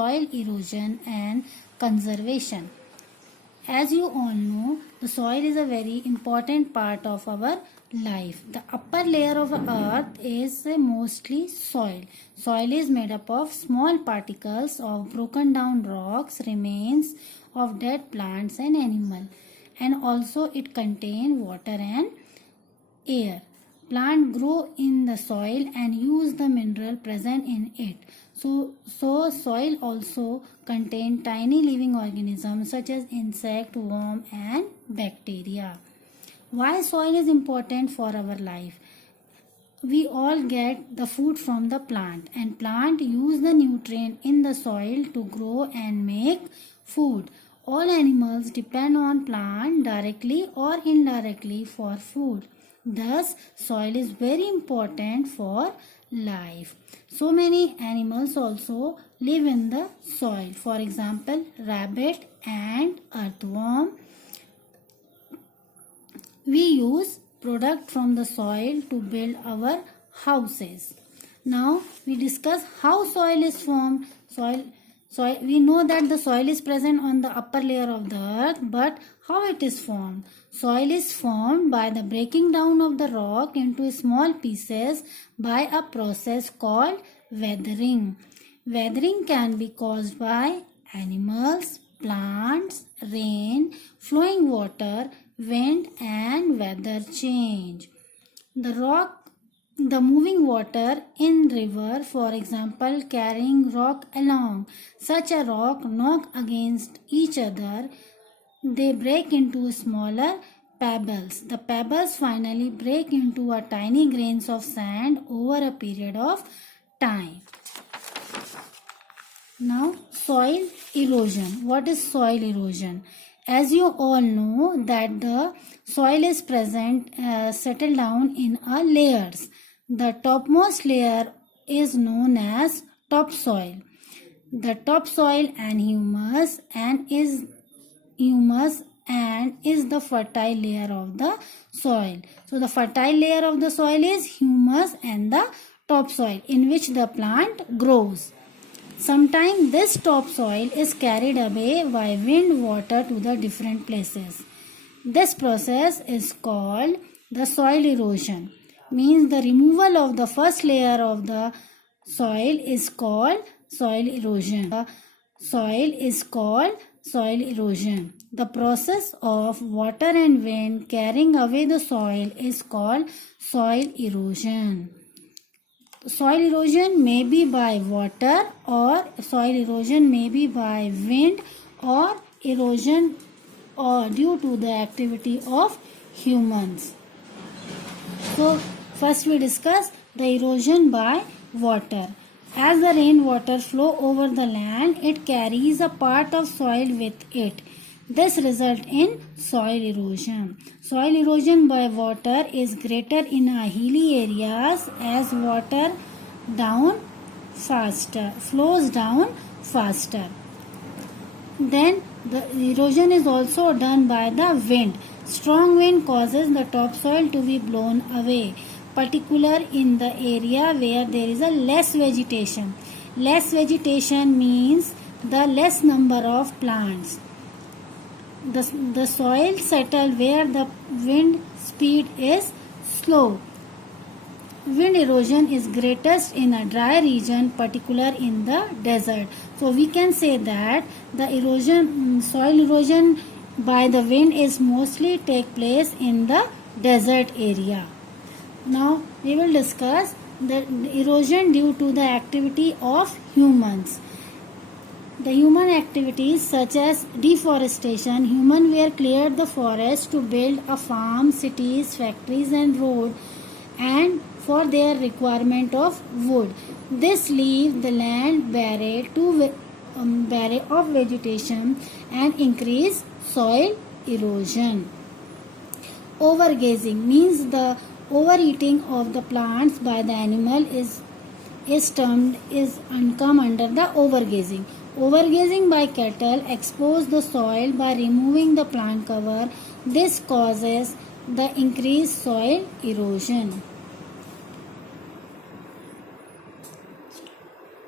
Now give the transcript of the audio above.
soil erosion and conservation. As you all know, the soil is a very important part of our life. The upper layer of earth is mostly soil. Soil is made up of small particles of broken down rocks, remains of dead plants and animals, and also it contains water and air. Plants grow in the soil and use the mineral present in it. So soil also contains tiny living organisms such as insect, worm and bacteria. Why soil is important for our life? We all get the food from the plant, and plant use the nutrient in the soil to grow and make food. All animals depend on plant directly or indirectly for food. Thus, soil is very important for life. So many animals also live in the soil. For example, rabbit and earthworm. We use product from the soil to build our houses. Now we discuss how soil is formed. We know that the soil is present on the upper layer of the earth, but how it is formed? Soil is formed by the breaking down of the rock into small pieces by a process called weathering. Weathering can be caused by animals, plants, rain, flowing water, wind and weather change. The moving water in river, for example, carrying rock along. Such a rock knock against each other. They break into smaller pebbles. The pebbles finally break into a tiny grains of sand over a period of time. Now, soil erosion. What is soil erosion? As you all know that the soil is settled down in layers. The topmost layer is known as topsoil. The topsoil and humus is the fertile layer of the soil. So the fertile layer of the soil is humus and the topsoil in which the plant grows. Sometimes this topsoil is carried away by wind water to the different places. This process is called the soil erosion. Means the removal of the first layer of the soil is called soil erosion. The soil is called soil erosion. The process of water and wind carrying away the soil is called soil erosion. Soil erosion may be by water, or soil erosion may be by wind, or erosion or due to the activity of humans. So first we discuss the erosion by water. As the rainwater flow over the land, it carries a part of soil with it. This results in soil erosion. Soil erosion by water is greater in hilly areas as water flows down faster. Then the erosion is also done by the wind. Strong wind causes the topsoil to be blown away, particularly in the area where there is a less vegetation. Less vegetation means the less number of plants. The soil settles where the wind speed is slow. Wind erosion is greatest in a dry region, particularly in the desert. So we can say that the soil erosion by the wind is mostly take place in the desert area. Now we will discuss the erosion due to the activity of humans. The human activities such as deforestation, humans were cleared the forest to build a farm, cities, factories and road, and for their requirement of wood. This leaves the land bare of vegetation and increase soil erosion. Overgrazing means the overeating of the plants by the animal come under the overgrazing. Overgrazing by cattle expose the soil by removing the plant cover. This causes the increased soil erosion.